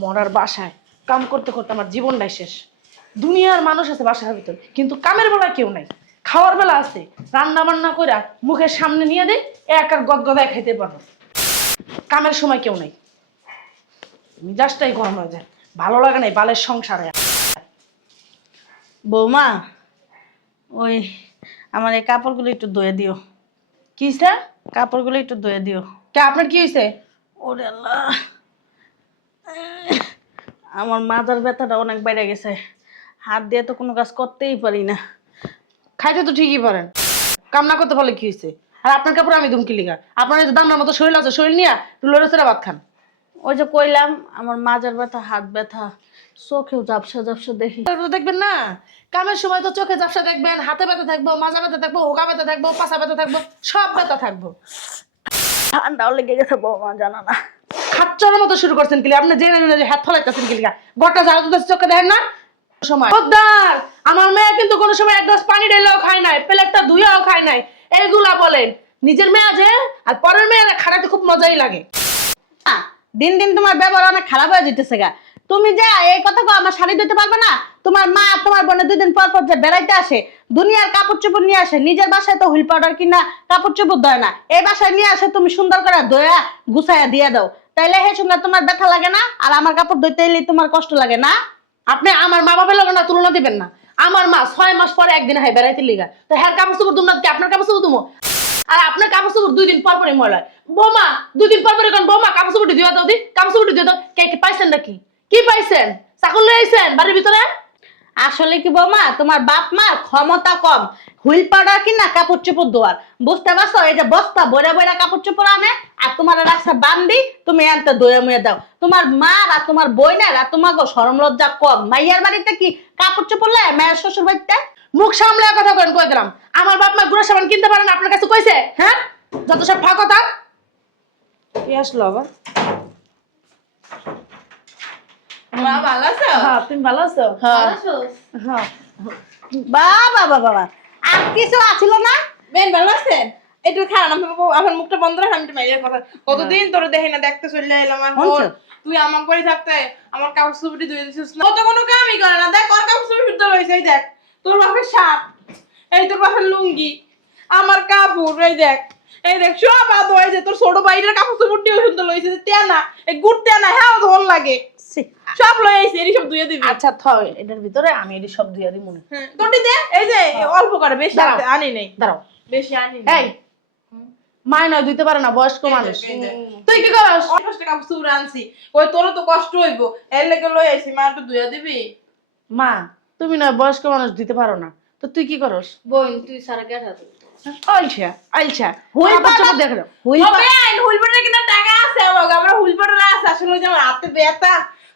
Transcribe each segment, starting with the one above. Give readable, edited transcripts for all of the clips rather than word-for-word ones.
মরার বাসায় কাম করতে করতে আমার জীবনটাই শেষ। দুনিয়ার মানুষ আছে বাসার ভিতর, কিন্তু কামের বেলা কেউ নাই। খাওয়ার বেলা আছে, রান্না বান্না করে মুখের সামনে নিয়ে দেয়, এক আর গদগদায় খাইতে পারবো। কামের সময় কেউ নাই, মিজাজটাই গরম হয়ে যায়। ভালো লাগে নাই বালের সংসারে। বৌমা, ওই আমার এই কাপড়গুলো একটু ধুয়ে দিও। কি হইছে? কাপড়গুলো একটু ধুয়ে দিও। কে আপনার কি হয়েছে? ওরে আল্লাহ, আমার মাথার ব্যথাটা অনেক বেড়ে গেছে। হাত দিয়ে তো কোনো কাজ করতেই পারি না। খাইতে তো ঠিকই পারেন, কাম না করতে পারলে কি হয়েছে? আর আপনার কাপড় আমি দুমকি লিগা? আপনার এই যে দামনার মতো শরীর আছে, শরীর নিয়ে লড়ে চড়ে ভাত খান। ওই যে কইলাম, আমার মাজার ব্যথা, হাত ব্যথা, চোখেও ঝাপসা ঝাপসা দেখি। তারপর দেখবেন না, কামের সময় তো চোখে ঝাপসা দেখবেন, হাতে ব্যথা থাকবো, মাজা ব্যথা থাকবো, হোগা ব্যথা থাকবো, পাছা ব্যথা থাকবো, সব ব্যথা থাকবো। ঠান্ডাও লেগে গেছে বৌমা, জানা না। খাচ্চরের মতো শুরু করছেন কিলি আপনি, জেনে নিন যে হাত ফলাইতেছেন কিলিগা। গোটা ঝাড়া দিতেছে, চোখে দেখেন না সময়? খোদ্দার, আমার মেয়ে কিন্তু কোনো সময় এক গ্লাস পানি ঢেলেও খায় নাই, প্লেটটা ধুইয়াও খায় নাই। এইগুলা বলেন নিজের মেয়ে আছে, আর পরের মেয়েরা খাড়াতে খুব মজাই লাগে। দিন দিন তোমার ব্যবহার অনেক খারাপ হয়ে যেতেছে গা। তুমি যা এই কথা কো, আমার শাড়ি ধুতে পারবে না? তোমার মা তোমার বোনের 2 দিন পর পর যে বেড়াইতে আসে, দুনিয়ার কাপড় চোপড় নিয়ে আসে, নিজের বাসায় তো হুইল পাউডার কিনা কাপড় চোপড় দেয় না, এই বাসায় নিয়ে আসে, তুমি সুন্দর করে ধোয়া গুছাইয়া দিয়ে দাও। তাইলে হে সঙ্গে তোমার ব্যথা লাগে না? আর আমার কাপড় ধুইতে এলে তোমার কষ্ট লাগে না? আপনি আমার মা বাবার লগে না তুলনা দিবেন না। আমার মা 6 মাস পরে একদিন হয় বেড়াইতে লিগা, তো হ্যার কাপড় চোপড় দুম না কি আপনার কাপড় চোপড় দুমো? আর আপনার কাপড় চোপড় 2 দিন পর পরই ময়লা হয়। বৌমা 2 দিন পর পরে কোন বৌমা কাপড় চোপড় দিয়ে দাও, দি কাপড় চোপড় দিয়ে দাও। কে কি পাইছেন নাকি? কি পাইছেন? চাকর লয়ে আইছেন বাড়ির ভিতরে? আসলে কি বৌমা, তোমার বাপ মার ক্ষমতা কম হুইল পাউডার কিনা কাপড় চোপড় ধোয়ার, বুঝতে পারছো? এই যে বস্তা বইরা বইরা কাপড় চোপড় আনে, আর তোমার রাস্তা বান্দি তুমি আনতে ধুয়ে মুয়ে দাও। তোমার মা আর তোমার বইনার আর তোমাকে শরম লজ্জা কম? মাইয়ার বাড়িতে কি কাপড় চোপড় লাই? মায়ের শ্বশুর বাড়িতে মুখ সামলে কথা করেন, কই দিলাম। আমার বাপ মা গুড়া সাবান কিনতে পারেন, আপনার কাছে কইছে? হ্যাঁ, যত সব ফাঁক কথা। কি আসলো আবার? মা ভালো আছো? হ্যাঁ, তুমি ভালো আছো? হ্যাঁ। হ্যাঁ। বাবা বাবা বাবা, আর কিছু আছিল না? বেন ভালো আছেন? একটু খান, আমার মুখটা বন্ধ রাখ, আমি একটু মাইয়ের কথা। কতদিন তোরে দেখি না, দেখতে চলে এলাম। শুনছো? তুই আমার বাড়ি থাকতে আমার কাপড় চোপড়ি ধুয়ে দিছিস না, ও তো কোনো কামই করে না। দেখ ওর কাপড় চোপড়ি শুদ্ধ হয়েছে, এই দেখ তোর বাপের শার্ট, এই তোর বাপের লুঙ্গি, আমার কাপড়, এই দেখ, এই দেখ সব আদো। এই যে তোর ছোট ভাইয়ের কাপড় চোপড় দিয়ে সুন্দর লইছে, তেনা এই গুড় তেনা, হ্যাঁ ধর লাগে, ছি, সব লই আইছে, এরই সব ধুয়ে দিবি। আচ্ছা থ, এটার ভিতরে আমি এটি সব দিয়া দিই মনে। হ্যাঁ তোরটি দে, এই যে অল্প করে, বেশি দাঁড়াও। আনি নেই, দাঁড়াও। বেশি আনি এই নেই। মায় নয় দিতে পারে না, বয়স্ক মানুষ। এই দেখ। তুই কি করস? অনেক কষ্ট কাপড় চোপড় আনছি, ওই তোরও তো কষ্ট হইব, এর লেগে লই আইছি। মা একটু ধুয়া দিবি? মা, তুমি নয় বয়স্ক মানুষ দিতে পারো না, তো তুই কি করস? বোন তুই সারা কেটা তুই আইছা আইছা হুইল পাউডার দেখো। হুইল ও বেন, হুইলপাটার কিনা টাকা আছে আমাকে, আমরা হুইলপাটার আছে। আসলে ওই যে আমার হাতে ব্যথা,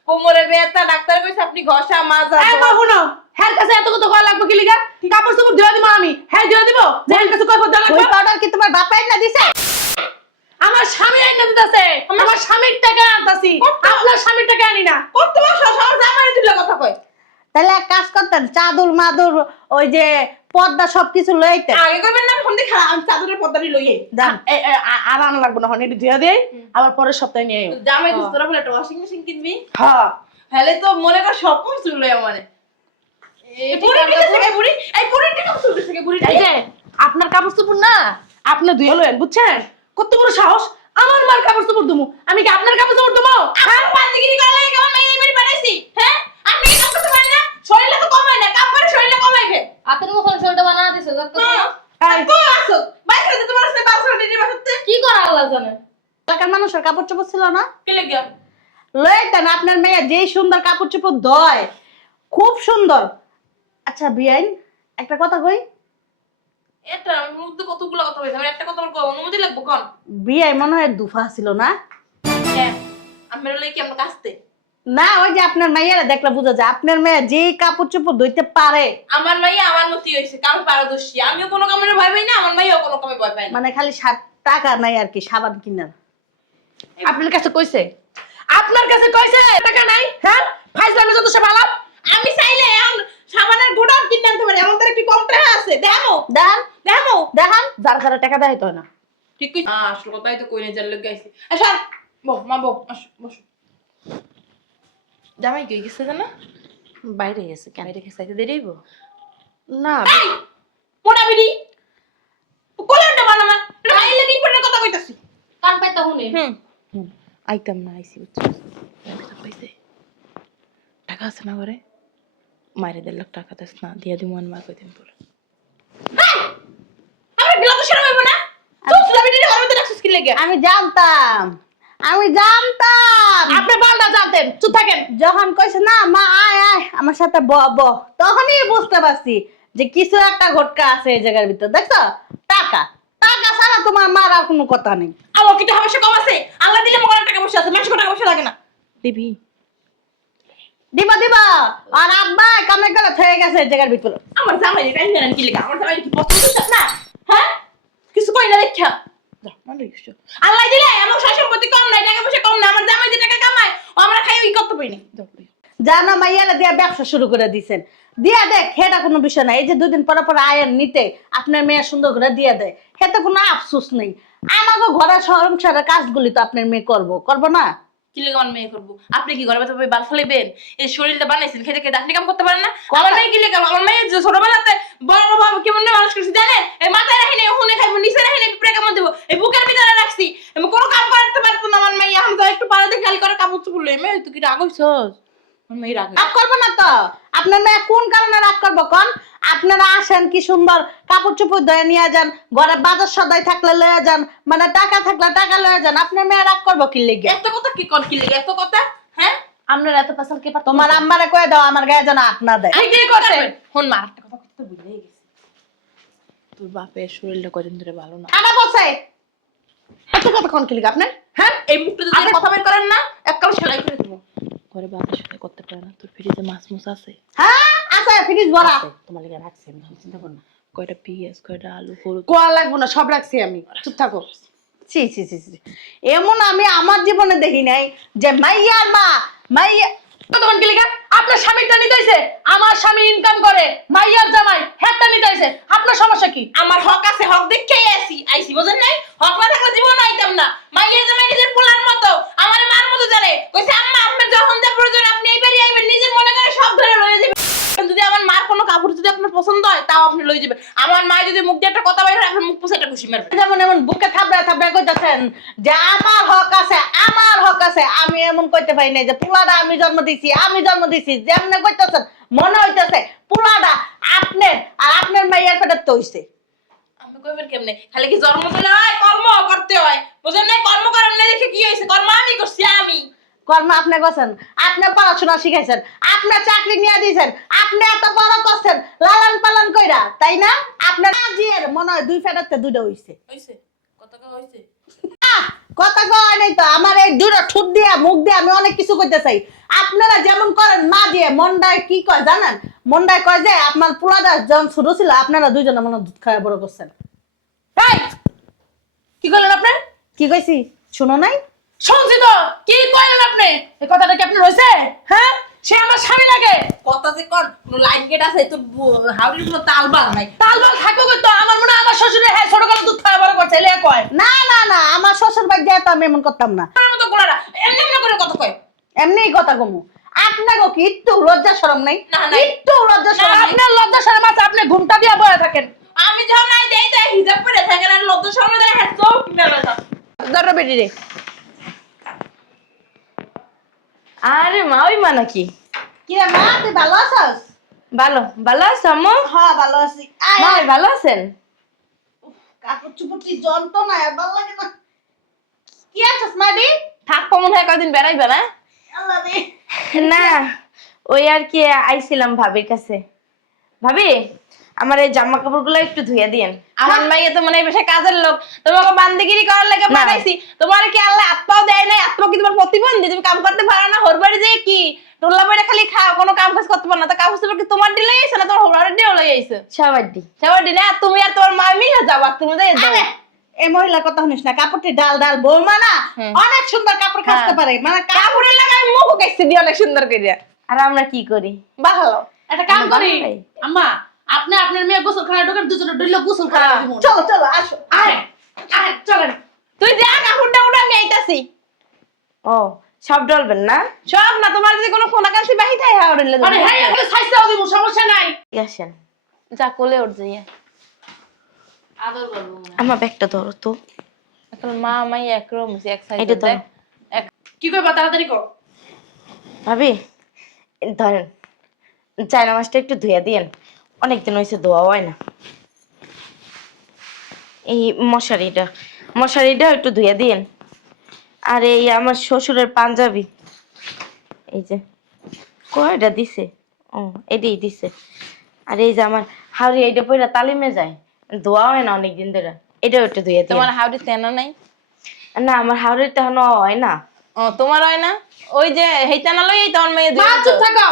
কোমরে ব্যথা, ডাক্তার কইছে আপনি ঘষা মাজা এই বাবু না, হ্যার কাছে এত কত কয় লাগবে কি লিগা? কাপড় চোপড় দিয়া দিব আমি, হ্যাঁ দিয়া দিব। হ্যার কাছে কয় পয়সা লাগবে? হুইল পাউডার কি তোমার বাপাই না দিছে? আমার স্বামী আইনা দিতেছে, আমার স্বামীর টাকা আনতাছি, আপনার স্বামীর টাকা আনি না। কত বছর আমার জামাই দিলে কথা কয়। তাহলে এক কাজ করতেন, চাদর মাদুর ওই যে পর্দা সবকিছু লইতে। আগে কইবেন না ফোন দিয়ে খারাপ, আমি চাদরের পর্দাটি লই আই। দাম আর আনা লাগবে না, হন এটি দিয়া দেই, আবার পরের সপ্তাহে নিয়ে আইও। জামাই দিস তোরা বলে একটা ওয়াশিং মেশিন কিনবি, হ্যাঁ, হলে তো মনে কর সব কিছু লই আমারে। এই বুড়ি ঠিক আছে, এই বুড়ি, এই বুড়ি ঠিক আছে, বুড়ি এই যে আপনার কাপড় চোপড় না, আপনি ধুয়ে লয়েন, বুঝছেন? কত বড় সাহস, আমার মার কাপড় চোপড় দুমু, আমি কি আপনার কাপড় চোপড় দুমু? হ্যাঁ পাঁচগিরি করা লাগে কেমন মাইয়া বাড়ি বানাইছি, হ্যাঁ আমি এই কাজ করতে পারি না, শরীরে তো কমায় না, কাম করে শরীরে কমাই ফে। হাতের মুখে শরীরটা বানা দিছে দেখতে এই তুই আসো বাইরে থেকে তোমার সাথে বাসা দিদি বাসাতে কি করে আল্লাহ জানে। এলাকার মানুষের কাপড় চোপড় ছিল না? কি লাগা? লইতেন, আপনার মেয়ে যেই সুন্দর কাপড় চোপড় ধয়, খুব সুন্দর। আচ্ছা বিয়াইন, একটা কথা কই, এটা মুখ দিয়ে কতগুলো কথা হইছে, আমার একটা কথা বলবো, অনুমতি লাগবে কোন? বিয়াই মনে হয় দুফা ছিল না? হ্যাঁ আমরা লই কি আমরা কাছতে? না, ওই যে আপনার মেয়েরা দেখলে বুঝা যায় আপনার মেয়ে যেই কাপড় চোপড় ধুইতে পারে। আমার মাইয়া আমার মতই হইছে, কাম পারদর্শী, আমিও কোনো কামের ভয় পাই না, আমার মাইয়াও কোনো কামে ভয় পায় না। মানে খালি 7 টাকা নাই আর কি সাবান কিনার। আপনার কাছে কইছে? আপনার কাছে কইছে টাকা নাই? হ্যাঁ, ফাইজলামে যত সব আলাপ। আমি চাইলে এখন সাবানের গুঁড়াও কিনে আনতে পারি, আমাদের কি কম টাকা আছে? দেখামো দেন দেখামো। দেখান। যারা যারা টাকা দেয় তো না। ঠিক কই? আসল কথাই তো কইনে যার লগে আইছি। আচ্ছা বো মা বো, আসো বসো। জামাই কই গেছে জানা? বাইরে গেছে কেন? বাইরে গেছে দেরি হইব। না এই মোটা বিড়ি কোলান্ডা বানামা রাইলে দিন পরে কথা কইতাছি। কান পাইতা হুনে আইতাম না আইসি বুঝছো পাইছে টাকা আছে না ঘরে মারে 1.5 লাখ টাকা দেস না দিয়া দিমু মা কইতেন পরে আমরা গেল তো শরম হইব না তুই বিড়ি ঘরের মধ্যে রাখছিস কি লাগে? আমি জানতাম আপনি বালটা জানতেন, চুপ থাকেন। যখন কইছে না মা আয় আয় আমার সাথে ব ব তখনই বুঝতে পারছি যে কিছু একটা ঘটকা আছে এই জায়গার ভিতর। দেখছো টাকা টাকা ছাড়া তোমার মার আর কোনো কথা নেই। আমার কি টাকা পয়সা কম আছে? আল্লাহ দিলে মগর টাকা পয়সা আছে, মানুষ টাকা পয়সা লাগে না। দিবি দিবা দিবা আর আব্বা কামে গেলে থেকে গেছে এই জায়গার ভিতর। আমার জামাই টাইম জানেন কি লাগে? আমার জামাই কি পছন্দ করছিস না? হ্যাঁ কিছু কই না দেখা যা মানে কিছু আল্লাহ দিলে আমার শাশুড়ি সম্পত্তি কম নাই, টাকা পয়সা কম না, আমার জামাই যে টাকা কামায় ও আমরা খাই ওই করতে পারি না। জানো মাইয়ালা দিয়া ব্যবসা শুরু করে দিছেন। দিয়া দেখ সেটা কোনো বিষয় না। এই যে 2 দিন পর পর আয়ের নিতে আপনার মেয়ে সুন্দর করে দিয়ে দেয়, সেটা কোনো আফসোস নেই। আমাকে ঘরের সংসারের কাজগুলি তো আপনার মেয়ে করবো না? কি লাগে আমার মেয়ে করবো? আপনি কি ঘরে ভাবে বাল ফেলাইবেন? এই শরীরটা বানাইছেন খেতে খেতে আপনি কাম করতে পারেন না? আমার মেয়ে কি লাগে? আমার মেয়ে যে ছোটবেলাতে বড় বড় ভাবে কেমন মানুষ করছি জানেন? এই মাথায় রাখি নেই, হুনে খাইবো, নিচে রাখি নেই, পিঁপড়ে কেমন দেবো, এই বুকের ভিতরে রাখছি। আমি কোনো কাম করতে পারতো না। আমার মেয়ে এখন তো একটু পাড়াতে খালি করে কাপড় চুপড় মেয়ে তুই কি রাগ হইছস? আমার মেয়ে রাগ রাগ করবো না তো। আপনার মেয়ে কোন কারণে রাগ করবো কোন? আপনারা আসেন কি সুন্দর কাপড় চোপড় ধুয়ে নিয়ে যান, ঘরে বাজার সদাই থাকলে লয়ে যান, মানে টাকা থাকলে টাকা লয়ে যান। আপনার মেয়ে রাগ করবো কি লেগে? এত কথা কি কর কি লাগে? এত কথা হ্যাঁ? আপনার এত পেশাল কে পারতো? তোমার আম্মারে কয়ে দাও আমার গায়ে যেন হাত না দেয়। আমি কি করতে? হন মা একটা কথা কইতে ভুলে গেছি। তোর বাপের শরীরটা কদিন ধরে ভালো না। আনা বসে এত কথা কোন কি লাগে আপনার? হ্যাঁ এই মুখটা যদি কথা বের করেন না এককাল সেলাই করে দেবো। ঘরে বাপের সাথে করতে পারে না। তোর ফ্রিজে মাছ মুছ আছে? হ্যাঁ আছে ফ্রিজ ভরা। তোমার লাগে রাখছি আমি, চিন্তা করো না। কয়টা পেঁয়াজ কয়টা আলু হলুদ কোয়া লাগবো না, সব রাখছি আমি, চুপ থাকো। ছি ছি ছি ছি। এমন আমি আমার জীবনে দেখি নাই যে মাইয়ার মা মাইয়া তখন কি লাগে? আপনার স্বামীটা নিতেছে, আমার স্বামী ইনকাম করে, মাইয়ার জামাই হ্যাটটা নিতেছে, আপনার সমস্যা কি? আমার হক আছে, হক দেখেই আইছি বুঝেন নাই? হক না থাকলে জীবন আইতাম না। মাইয়ের জামাই নিজের পোলার মতো, আমার মার মতো জানে। কইছে আম্মা আপনার যখন যা প্রয়োজন আপনি এই বাড়ি আইবেন, নিজের মনে করে সব ধরে লয়ে যাবেন। যদি আমার মার কোনো কাপড় যদি আপনার পছন্দ হয় তাও আপনি লয়ে যাবেন। আমার মা যদি মুখ দিয়ে একটা কথা বাইরে আপনার মুখ পুষে একটা খুশি মারবে। যেমন এমন বুকে থাবড়া থাবড়া কইতাছেন যে আমার হক আছে, আমার হক আছে। আমি এমন কইতে পারি না যে পোলাটা আমি জন্ম দিছি যেমনে কইতাছেন মনে হইতাছে পোলাটা আপনার আর আপনার মাইয়ার পেটে তো হইছে। আমি কইবেন কেমনে? খালি কি জন্ম দিলে হয়? কর্ম করতে হয় বুঝেন নাই? কর্ম করেন না দেখে কি হইছে? কর্ম আমি করছি আমি। কর্ম আপনি করছেন, আপনি পড়াশোনা শিখাইছেন, আপনি চাকরি নিয়ে দিয়েছেন, আপনি এত বড় করছেন লালন পালন কইরা, তাই না? আপনার আজির মনে হয় 2 ফেটাতে 2টা হইছে। হইছে কত কা হইছে? কথা কয় নাই তো। আমার এই 2টা ঠোঁট দিয়া মুখ দিয়ে আমি অনেক কিছু কইতে চাই। আপনারা যেমন করেন মা দিয়ে মন্ডায় কি কয় জানেন? মন্ডায় কয় যে আপনার পোলাটা যখন ছোট ছিল আপনারা 2 জনে মনে হয় দুধ খাওয়া বড় করছেন। এই কি করলেন আপনি? কি কইছি শুনো নাই? শুনছি তো, কি কইলেন আপনি? এই কথাটা কি আপনার হইছে? হ্যাঁ, সে আমার স্বামী লাগে। কথা যে কোন কোনো লাইন গেট আছে তো হাউরির কোনো তালবাল নাই। তালবাল থাকবো কিন্তু আমার মনে হয় আমার শ্বশুরে হ্যাঁ ছোটকালে দুধ খাওয়া বড় করছে, এলে কয়। না না না আমার শ্বশুর বাড়ি যায় তো আমি এমন করতাম না। আমার মতো গোলাটা এমনি এমনি করে কথা কয়। এমনিই কথা কমু। আপনাকে কি একটু লজ্জা শরম নাই? না, না। একটু লজ্জা শরম নাই? আপনার লজ্জা শরম আছে, আপনি ঘুমটা দিয়ে বয়ে থাকেন। আমি যখন নাই দেই তাই হিজাব করে থাকেন আর লজ্জা শরম ধরে হাসতো কিনা লাগা। ধরো বেটি রে। আরে মা ওই মা নাকি? কি রে মা তুই ভালো আছিস? ভালো ভালো আছো আম্মু? হ্যাঁ ভালো আছি। আয় মা আয়। ভালো আছেন? কাপড় চুপড় কি যন্ত্রণা আর ভালো লাগে না। কি আছিস মাডি? থাকবো মনে হয় কদিন বেড়াইবে না? আল্লাহ রে। না ওই আর কি আইছিলাম ভাবির কাছে। ভাবি আমার এই জামা কাপড়গুলো একটু ধুইয়া দিয়েন। আমার মাইয়া তো মনে হয় বেশি কাজের লোক, তোমাকে বান্দিগিরি করার লাগে না। পাঠাইছি। তোমার কি আল্লাহ আত্মাও দেয় নাই? আত্মা কি তোমার প্রতিবন্ধী? তুমি কাম করতে পারো না? হরবাড়ি যে কি টোল্লা বইটা খালি খাও, কোনো কাম কাজ করতে পারো না। তা কাগজ কি তোমার দিলে আইছে না তোমার হরবাড়ি দিয়ে লই আইছে? সবাইটি সবার দিনে তুমি আর তোমার মা মিলে যাবা, তুমি যাই যাও। আরে, এই মহিলা কথা শুনিস না। কাপড়টি ডাল ডাল বৌমা না অনেক সুন্দর কাপড় কাচতে পারে। মানে কাপড়ের লাগে আমি মুখও কাইছে দি অনেক সুন্দর করে। আর আমরা কি করি? ভালো একটা কাম আমার করি, ভালো লাগে। আম্মা আপনি আপনার মেয়ে গোসলখানায় ঢোকেন, দুজনে ডইলে গোসলখানা দিব। চলো চলো আসো। আয় আয় চলেন। তুই যা কাপড়টা উঠে আমি আইতাছি। ও সব ডলবেন না? সব না, তোমার যদি কোনো ফোনাকান্সি বাহি থাকে হাওড়িলে আরে হ্যাঁ এখানে সাইজটাও দিব, সমস্যা নাই। আসেন, যা কোলে উঠ যাইয়া। আদর করবো মনে হয়। আমার ব্যাগটা ধরো তো। এখন মা মাই একরকম এক সাইড এটা ধরো। কি কইবা তাড়াতাড়ি কও। ভাবি ধরেন, চায়না মাছটা একটু ধুয়ে দিয়েন, অনেকদিন হয়েছে ধোয়া হয় না। এই মশারিটা একটু ধুয়ে দিয়েন। আর এই আমার শ্বশুরের পাঞ্জাবি, এই যে কয়টা দিছে, ও এটাই দিছে। আর এই যে আমার হাওড়ি, এইটা পয়লা তালিমে যায়, ধোয়া হয় না অনেকদিন ধরে, এটাও একটু ধুয়ে দিয়েন। তোমার হাওড়ি তেনা নাই? না, আমার হাওড়ির তো এখনো হয় না। ও তোমার হয় না? ওই যে হেইটা না লই তোমার মেয়ে মা চুপ থাকো।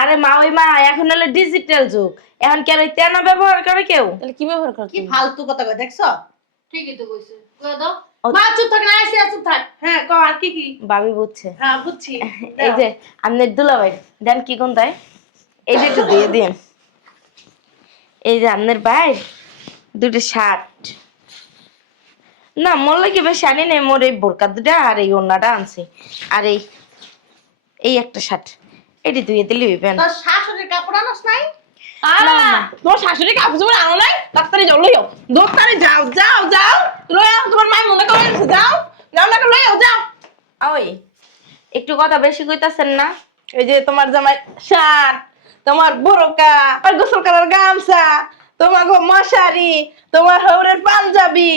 আরে মা, ওই মা এখন হলো ডিজিটাল যুগ, এখন কি আর ওই তেনা ব্যবহার করে কেউ? তাহলে কি ব্যবহার করতে? কি ফালতু কথা কয় দেখছো? ঠিকই তো কইছে, কই দাও। মা চুপ থাক না, এসে চুপ থাক। হ্যাঁ কও আর কি কি? ভাবি বুঝছে। হ্যাঁ বুঝছি। এই যে আপনার দুলাভাই দেন কি কোন দেয়, এই যে একটু দিয়ে দিন। এই যে আপনার ভাই দুটো শার্ট, না মোর লাগে বেশি আনি নেই, মোর এই বোরকা দুটা আর এই ওড়নাটা আনছি, আর এই একটা শার্ট, এটি ধুয়ে দিলে হইবেন। তোর শাশুড়ির কাপড় আনস নাই? আরে না, তোমার শাশুড়ি কাপড় চোপড় আনো নাই? তাড়াতাড়ি যাও লইও, দোকানে যাও যাও যাও লইও, তোমার মা মনে করে যাও যাও না লইও যাও। ওই একটু কথা বেশি কইতাছেন না? এই যে তোমার জামাই শার্ট, তোমার বোরকা আর গোসল করার গামছা, তোমার মশারি, তোমার হাওড়ের পাঞ্জাবি,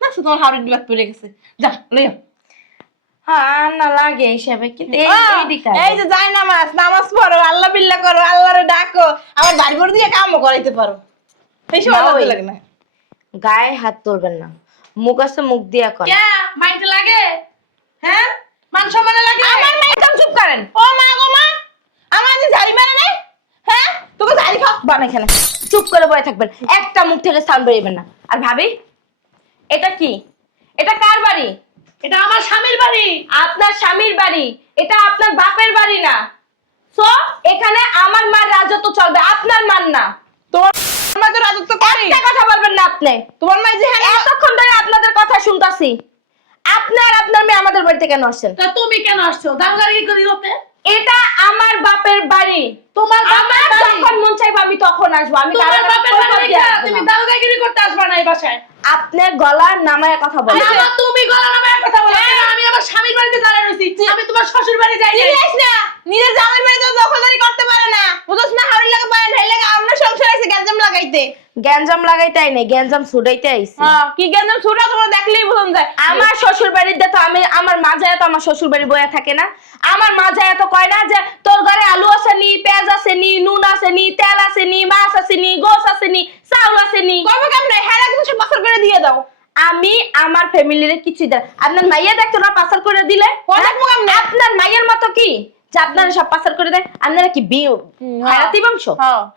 না তোমার হাওড়ের ডিবাত পড়ে গেছে, যা লইও। হ্যাঁ না লাগে হিসাবে, কিন্তু এই দিকে এই যে যাই নামাজ পড়ো, আল্লাহ বিল্লাহ করো, আল্লাহরে ডাকো, আমার বাড়ি ঘর দিয়ে কামও করাইতে পারো, এই সময় না, ওই লাগে না। গায়ে হাত তুলবেন না, মুখ আছে মুখ দিয়া কর। কে মাইতে লাগে? হ্যাঁ মান সম্মানে লাগে? আমার মা একদম চুপ করেন। ও মা গো মা, আমার যে ঝাড়ি মারে নাই, হ্যাঁ তোকে ঝাড়ি খাও বানা এখানে চুপ করে বসে থাকবেন, একটা মুখ থেকে সাউন্ড বেরিয়েবেন না। আর ভাবি, এটা কি? এটা কার বাড়ি? এটা আমার স্বামীর বাড়ি। আপনার স্বামীর বাড়ি, এটা আপনার বাপের বাড়ি না। সো এখানে আমার মার রাজত্ব চলবে, আপনার মান না। তোমার মা তো রাজত্ব করে। একটা কথা বলবেন না আপনি। তোমার মা যে এতক্ষণ ধরে আপনাদের কথা শুনতাছি, আপনার মেয়ে আমাদের বাড়িতে কেন আসছেন? তা তুমি কেন আসছো? দামগাড়ি কি করি হতে? এটা আমার বাপের বাড়ি, তোমার বাপের আমার বাড়ি। যখন মন চাইবে আমি তখন আসবো। আমি তোমার কারো কাছে বাপের পয়সা বাড়ি দিয়ে না, আসবো তুমি না। দামগাড়ি করতে আসবা না এই বাসায়। আপনার গলার নামায় কথা বলেন। আবার তুমি গলা নামায় কথা বলো কেন? আমি আমার স্বামীর বাড়িতে দাঁড়িয়ে রইছি, আমি তোমার শ্বশুর বাড়ি যাই নাই। চিনিস না, নিজের জামাইয়ের বাড়িতে দখলদারি করতে পারে না, বুঝছ না? হাওড়ি লাগা পায় ঢাই লাগা আমরা সংসার আছে গ্যাঞ্জাম লাগাইতে। গ্যাঞ্জাম লাগাইতে আই নাই, গ্যাঞ্জাম ছুটাইতে আইছি। হ্যাঁ, কি গ্যাঞ্জাম ছুটা তোমরা দেখলেই বোঝা যায়। আমার শ্বশুর বাড়িতে তো আমার মা যায় তো আমার শ্বশুর বাড়ি বয়া থাকে না। আমার মা যায় তো কয় না যে তোর ঘরে আলু আছে নি, পেঁয়াজ আছে নি, নুন আছে নি, তেল আছে নি, মাছ আছে নি, গোস আছে নি, চাউল আছে নি। কবে কাম নাই, হ্যাঁ একদম সব পাথর করে দিয়ে দাও। আমি আমার ফ্যামিলির কিছু দেয়, আপনার মাইয়া দেখতো না পাচার করে দিলে? আপনার মাইয়ের মতো কি যে আপনারা সব পাচার করে দেয়? আপনারা কি খয়রাতি বংশ?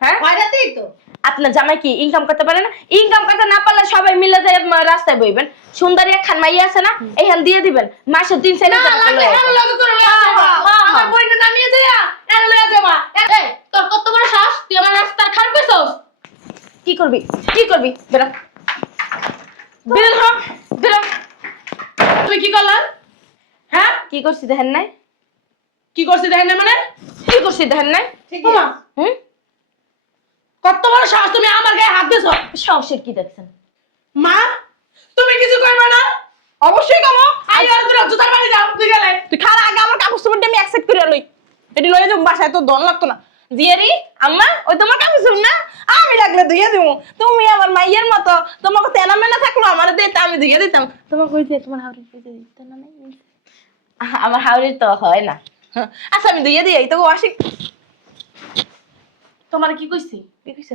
হ্যাঁ, খয়রাতিই তো। আপনার জামাই কি ইনকাম করতে পারে না? ইনকাম করতে না পারলে সবাই মিলে যায় রাস্তায় বইবেন, সুন্দরী একখান মাইয়া আছে না, এইখান দিয়ে দিবেন, মাসে 3-4 না হাজার টাকা লাগলে লইয়া হ্যাঁ যাবেন। লগে করে লইয়া যাবা। আমার বইটা নামিয়ে দেয়া এর লইয়া যাবা। এই তোর কত বড় সাহস, তুই আমার রাস্তার খারাপ কইছস? কি করবি বেরো বেরো হ, বেরো। তুমি কি করলা? হ্যাঁ কি করছি দেখেন নাই? কি করছিস দেখেন না মানে? কি করছি দেখেন নাই? ওমা, হুম, কত বড় সাহস তুমি আমার গায়ে হাত দিছো? সাহসের কি দেখছেন? মা তুমি কিছু কইবা না? অবশ্যই কামো। আই আর তুমি জুতার বাড়ি যাও তুই গেলে। তুই খালা আগে আমার কাপড় চোপড়টা আমি অ্যাকসেপ্ট করে লই, এটি লয়ে যাবো বাসায়, তো দন লাগতো না। জিয়ারি আম্মা, ওই তোমার কাপড় চোপড় না আমি লাগলে ধুয়ে দিব, তুমি আমার মাইয়ের মতো, তোমাকে তেনা মেনা থাকলো আমার দিতে আমি ধুয়ে দিতাম। তোমার কই দিয়ে তোমার হাওড়ি দিতে না নাই? আমার হাওড়ির তো হয় না। আচ্ছা আমি ধুয়ে দিই, তো ওয়াশি। তোমার কি কইছি? কি কইছ?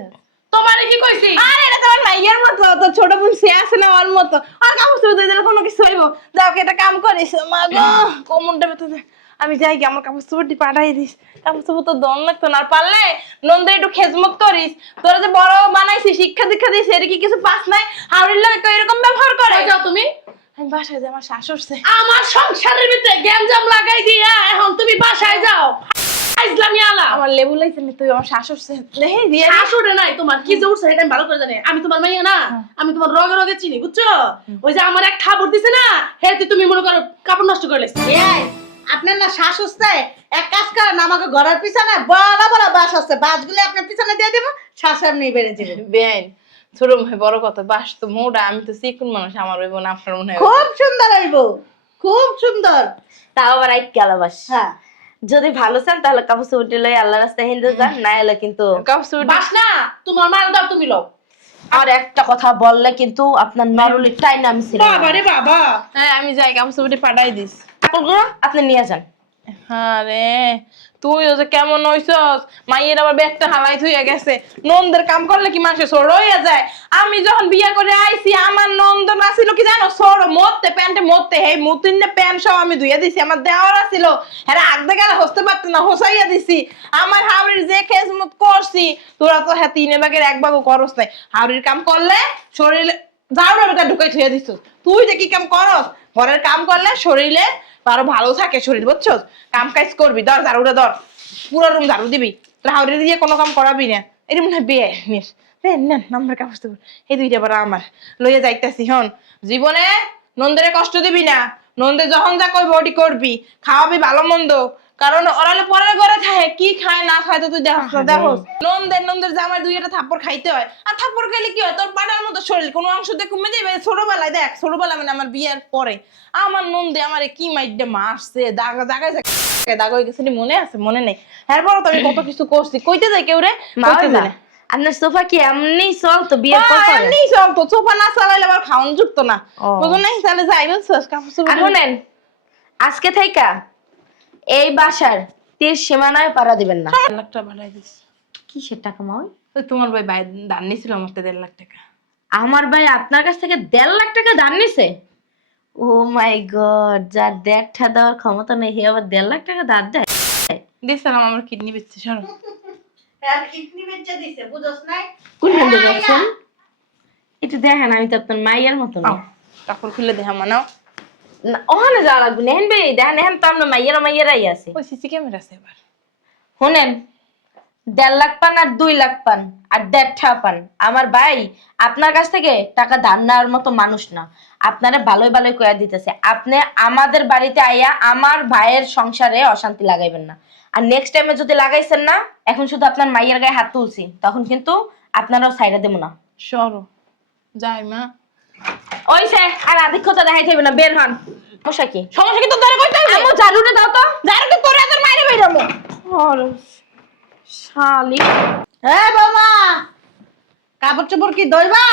তোমারে কি কইছি? আরে এটা তোমার মাইয়ের মতো, তো ছোট বোন সে আছে না ওর মতো, আর কাপড় চোপড় দিয়ে দিলে কোনো কিছু হইব। যাও এটা কাম করিস, মা গো কোমরটা ব্যথা দেয়। আমি যাই কি আমার কাপড় চোপড়টি পাঠাই দিস, কাপড় চোপড় তো দন লাগতো না। আর পারলে নন্দে একটু খেজমত করিস, তোরা যে বড় বানাইছিস, শিক্ষা দীক্ষা দিস, এর কি কিছু পাস নাই? হাওড়ির লোক এরকম ব্যবহার করে? যাও তুমি। আমি বাসায় যাই, আমার শাশুড়ছে। আমার সংসারের ভিতরে গ্যাঞ্জাম লাগাই দিয়া এখন তুমি বাসায় যাও। ইসলামী আলা আমার লেবু লাইছে নি, তুই আমার শাশুড়ছে দেহে দিয়ে দিস। শাশুড়ে নাই, তোমার কি যে উঠছে এটা আমি ভালো করে জানি। আমি তোমার মাইয়া না, আমি তোমার রগে রগে চিনি বুঝছো? ওই যে আমার এক খাবার দিছে না, হেতে তুমি মনে করো কাপড় নষ্ট করে লাইছো। এই আপনার না শ্বাস হচ্ছে, এক কাজ করেন, আমাকে ঘরের পিছনে বড় বড় বাস আছে, বাসগুলো আপনার পিছনে দিয়ে দিব, শ্বাস এমনি বেড়ে যাবে। বেআইন ছোট ভাই বড় কথা, বাস তো মোটা, আমি তো চিকুন মানুষ, আমার হইব না আপনার মনে হয়। খুব সুন্দর হইব, খুব সুন্দর। তাও আবার এক কালাবাস। হ্যাঁ, যদি ভালো চান তাহলে কাপড় চুপড়ি লই আল্লাহ রাস্তায় হিন্দু যান, না এলে কিন্তু কাপড় বাস না, তোমার মার দাও, তুমি লও। আর একটা কথা বললে কিন্তু আপনার নরুলি টাই নাম ছিল বাবা রে বাবা, হ্যাঁ আমি যাই, কাপড় পাঠাই দিস। কাপড়গুলো আপনি নিয়ে যান। আরে তুই ও যে কেমন হইছস, মাইয়ের আবার ব্যাগটা হালাই থইয়া গেছে। নন্দের কাম করলে কি মাসে সর হইয়া যায়? আমি যখন বিয়া করে আইছি আমার নন্দ নাছিল কি জানো, সর মরতে প্যান্টে মরতে, হেই মুতিনে প্যান্ট সব আমি ধুইয়া দিছি। আমার দেওয়ার ছিল, হ্যাঁ আগতে গেলে হসতে পারতো না, হোসাইয়া দিছি। আমার হাওড়ির যে খেজমত করছি, তোরা তো হ্যাঁ 3 ভাগের 1 ভাগও করস নাই। হাওড়ির কাম করলে শরীরে ঝাড়ুর ভিতরে ঢুকাই থইয়া দিছ। তুই যে কি কাম করস, ঘরের কাম করলে শরীরে আরো ভালো থাকে শরীর, বুঝছস? কাম কাজ করবি, ধর ঝাড়ুটা ধর, পুরো রুম ঝাড়ু দিবি, তোর হাওড়ে দিয়ে কোনো কাম করাবি না। এর মনে হয় বিয়ে নিস নেন নাম্বার কাপড় দেবো, এই 2টা বার আমার লইয়া যাইতাছি। হন জীবনে নন্দের কষ্ট দিবি না, নন্দে যখন যা কই বডি করবি, খাওয়াবি ভালো মন্দ, কারণ ওরালে পরের ঘরে থাকে, কি খায় না খায় তো তুই দেখস না। দেখস নন্দের জামাই 2টা থাপ্পড় খাইতে হয়, আর থাপ্পড় খাইলে কি হয়, তোর পাটার মতো শরীর কোনো অংশ দিয়ে কমে যাবে। ছোটবেলায় দেখ, ছোটবেলা মানে আমার বিয়ের পরে আমার নন্দে আমারে কি মাইডে মারছে, দাগা দাগায় দাগ হয়ে গেছে, মনে আছে? মনে নেই। এরপর তো আমি কত কিছু করছি, কইতে যাই কেউ রে, কইতে যাই না। আপনার সোফা কি এমনি চলতো বিয়ের পর পরে? এমনি চলতো, সোফা না চালাইলে আবার খাওয়ান যুক্ত না, ও। বুঝো নাই? তাহলে যাই বলছস কাপড় চোপড় আর শুনেন, আজকে থেকে এই বাসার তীর সীমানায় পাড়া দিবেন না। 1.5 লাখ টাকা বাড়াই দিস। কিসের টাকা মাওই? ওই তোমার ভাই দান নিছিল আমার 1.5 লাখ টাকা। আমার ভাই আপনার কাছ থেকে 1.5 লাখ টাকা ধার নিছে? ও মাই গড, যার দেড়টা দেওয়ার ক্ষমতা নেই হে আবার 1.5 লাখ টাকা ধার দেয়? দিছিলাম আমার কিডনি বেচছে, সরো। আর কিডনি বেচে দিছে, বুঝছস নাই? কোন বন্ধু যাচ্ছেন? একটু দেখেন, আমি তো আপনার মাইয়ার মতো না। আও, কাপড় খুলে দেখা মানাও। না, ওখানে যাওয়া লাগবে না, হেন বে দেখেন, হেন তো আপনার মাইয়ারাই আছে। ওই সিসি ক্যামেরা আছে এবার। শুনেন, 1.5 লাখ পান আর 2 লাখ পান আর 1.5 পান, আমার ভাই আপনার কাছ থেকে টাকা ধার নেওয়ার মতো মানুষ না। আপনারা ভালোই ভালোই কয়া দিতেছে, আপনি আমাদের বাড়িতে আইয়া আমার ভাইয়ের সংসারে অশান্তি লাগাইবেন না। আর নেক্সট টাইমে যদি লাগাইছেন না, এখন শুধু আপনার মাইয়ের গায়ে হাত তুলছি, তখন কিন্তু আপনারাও সাইডা দেবো না। সরো যাই মা। ওইসে আর আধিক্যতা দেখাইতে হবে না, বের হন। সমস্যা কি? সমস্যা কি তোর ধরে কইতে হবে? আমু ঝাড়ুটা দাও তো। যারা তো তোর এত মাইরে বাইরামু। আরে শালি, হ্যাঁ বাবা, কাপড় চোপড় কি ধোইবা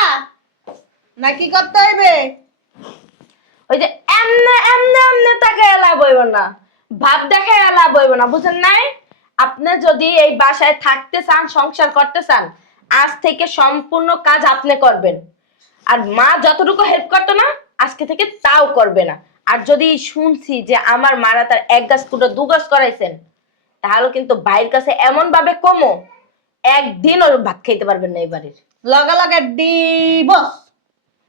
নাকি করতে হইবে? ওই যে এমনে এমনে এমনে তাকে লাভ হইব না, ভাব দেখে লাভ হইব না, বুঝেন নাই? আপনি যদি এই বাসায় থাকতে চান, সংসার করতে চান, আজ থেকে সম্পূর্ণ কাজ আপনি করবেন। আর মা যতটুকু হেল্প করতো না, আজকে থেকে তাও করবে না। আর যদি শুনছি যে আমার মারা তার 1 গাছ কুটো 2 গাছ করাইছেন, তাহলে কিন্তু বাইরের কাছে এমন ভাবে কমো, একদিন ওর ভাত খাইতে পারবেন না এই বাড়ির। লগে লগে ডিভোর্স,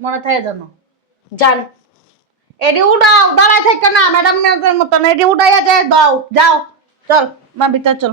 মনে থাকে জানো? যান। এডি উঠাও, দাঁড়ায় থাকো না ম্যাডাম ম্যাডামের মতন, এডি উঠাইয়া যায় দাও, যাও চল মা ভিতর চল।